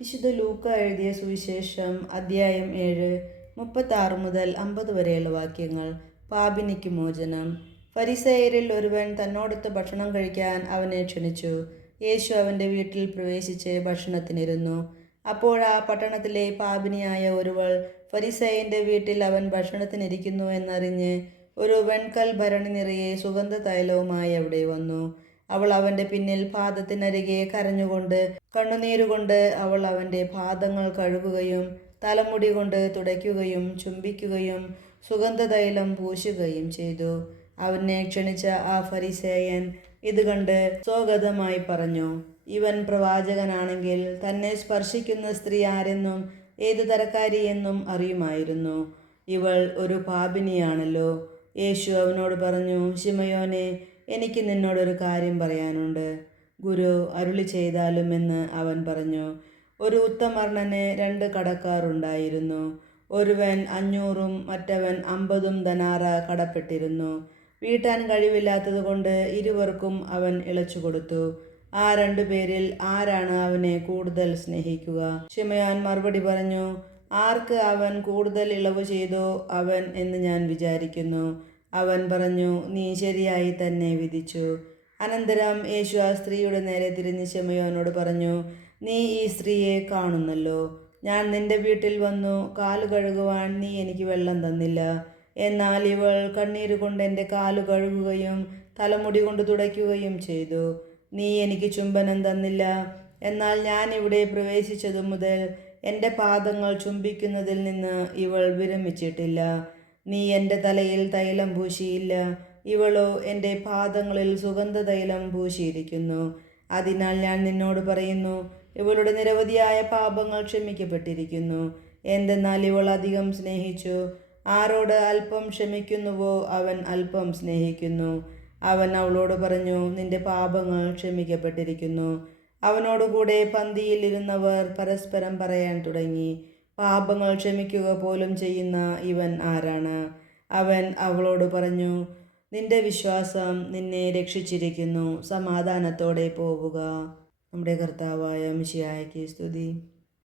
വിശുദ്ധ ലൂക്ക എഴുതിയ സുവിശേഷം അദ്ധ്യായം 7 36 മുതൽ 50 വരെയുള്ള വാക്യങ്ങൾ. പാപിനിക്ക് മോചനം. ഫരിസേയരിൽ ഒരുവൻ തന്നോടൊത്ത് ഭക്ഷണം കഴിക്കാൻ അവനെ ക്ഷണിച്ചു. യേശു അവൻ്റെ വീട്ടിൽ പ്രവേശിച്ച് ഭക്ഷണത്തിനിരുന്നു. അപ്പോൾ ആ പട്ടണത്തിലെ പാപിനിയായ ഒരുവൾ ഫരിസേയൻ്റെ വീട്ടിൽ അവൻ ഭക്ഷണത്തിനിരിക്കുന്നു എന്നറിഞ്ഞ് ഒരു വെൺകൽ ഭരണി നിറയെ സുഗന്ധ തൈലവുമായി അവിടെ വന്നു. അവൾ അവൻ്റെ പിന്നിൽ പാദത്തിനരികെ കരഞ്ഞുകൊണ്ട് കണ്ണുനീരുകൊണ്ട് അവൾ അവൻ്റെ പാദങ്ങൾ കഴുകുകയും തലമുടി കൊണ്ട് തുടയ്ക്കുകയും ചുംബിക്കുകയും സുഗന്ധതൈലം പൂശുകയും ചെയ്തു. അവനെ ക്ഷണിച്ച ആ ഫരിസേയൻ ഇത് കണ്ട് സ്വഗതമായി പറഞ്ഞു, ഇവൻ പ്രവാചകനാണെങ്കിൽ തന്നെ സ്പർശിക്കുന്ന സ്ത്രീ ആരെന്നും ഏതു തരക്കാരിയെന്നും അറിയുമായിരുന്നു. ഇവൾ ഒരു പാപിനിയാണല്ലോ. യേശു അവനോട് പറഞ്ഞു, ശിമയോനെ, എനിക്ക് നിന്നോടൊരു കാര്യം പറയാനുണ്ട്. ഗുരു അരുളി ചെയ്താലും എന്ന് അവൻ പറഞ്ഞു. ഒരു ഉത്തമർണന് 2 കടക്കാർ ഉണ്ടായിരുന്നു. ഒരുവൻ 500 മറ്റവൻ 50 ധനാറ കടപ്പെട്ടിരുന്നു. വീട്ടാൻ കഴിവില്ലാത്തതുകൊണ്ട് ഇരുവർക്കും അവൻ ഇളച്ചു കൊടുത്തു. ആ 2 പേരിൽ ആരാണ് അവനെ കൂടുതൽ സ്നേഹിക്കുക? ശിമയോൻ മറുപടി പറഞ്ഞു, ആർക്ക് അവൻ കൂടുതൽ ഇളവ് ചെയ്തോ അവൻ എന്ന് ഞാൻ വിചാരിക്കുന്നു. അവൻ പറഞ്ഞു, നീ ശരിയായി തന്നെ വിധിച്ചു. അനന്തരം യേശു ആ സ്ത്രീയുടെ നേരെ തിരിഞ്ഞ് ശിമയോനോട് പറഞ്ഞു, നീ ഈ സ്ത്രീയെ കാണുന്നല്ലോ. ഞാൻ നിന്റെ വീട്ടിൽ വന്നു കാലു കഴുകുവാൻ നീ എനിക്ക് വെള്ളം തന്നില്ല. എന്നാൽ ഇവൾ കണ്ണീരുകൊണ്ട് എൻ്റെ കാലു കഴുകുകയും തലമുടി കൊണ്ട് തുടയ്ക്കുകയും ചെയ്തു. നീ എനിക്ക് ചുംബനം തന്നില്ല. എന്നാൽ ഞാൻ ഇവിടെ പ്രവേശിച്ചതു മുതൽ എൻ്റെ പാദങ്ങൾ ചുംബിക്കുന്നതിൽ നിന്ന് ഇവൾ വിരമിച്ചിട്ടില്ല. നീ എൻ്റെ തലയിൽ തൈലം പൂശിയില്ല. ഇവളോ എൻ്റെ പാദങ്ങളിൽ സുഗന്ധതൈലം പൂശിയിരിക്കുന്നു. അതിനാൽ ഞാൻ നിന്നോട് പറയുന്നു, ഇവളുടെ നിരവധിയായ പാപങ്ങൾ ക്ഷമിക്കപ്പെട്ടിരിക്കുന്നു. എന്തെന്നാൽ ഇവൾ അധികം സ്നേഹിച്ചു. ആരോട് അല്പം ക്ഷമിക്കുന്നുവോ അവൻ അല്പം സ്നേഹിക്കുന്നു. അവൻ അവളോട് പറഞ്ഞു, നിന്റെ പാപങ്ങൾ ക്ഷമിക്കപ്പെട്ടിരിക്കുന്നു. അവനോടുകൂടെ പന്തിയിൽ ഇരുന്നവർ പരസ്പരം പറയാൻ തുടങ്ങി, പാപങ്ങൾ ക്ഷമിക്കുക പോലും ചെയ്യുന്ന ഇവൻ ആരാണ്? അവൻ അവളോട് പറഞ്ഞു, നിന്റെ വിശ്വാസം നിന്നെ രക്ഷിച്ചിരിക്കുന്നു. സമാധാനത്തോടെ പോവുക. നമ്മുടെ കർത്താവായ മിശിഹായ്ക്ക് സ്തുതി.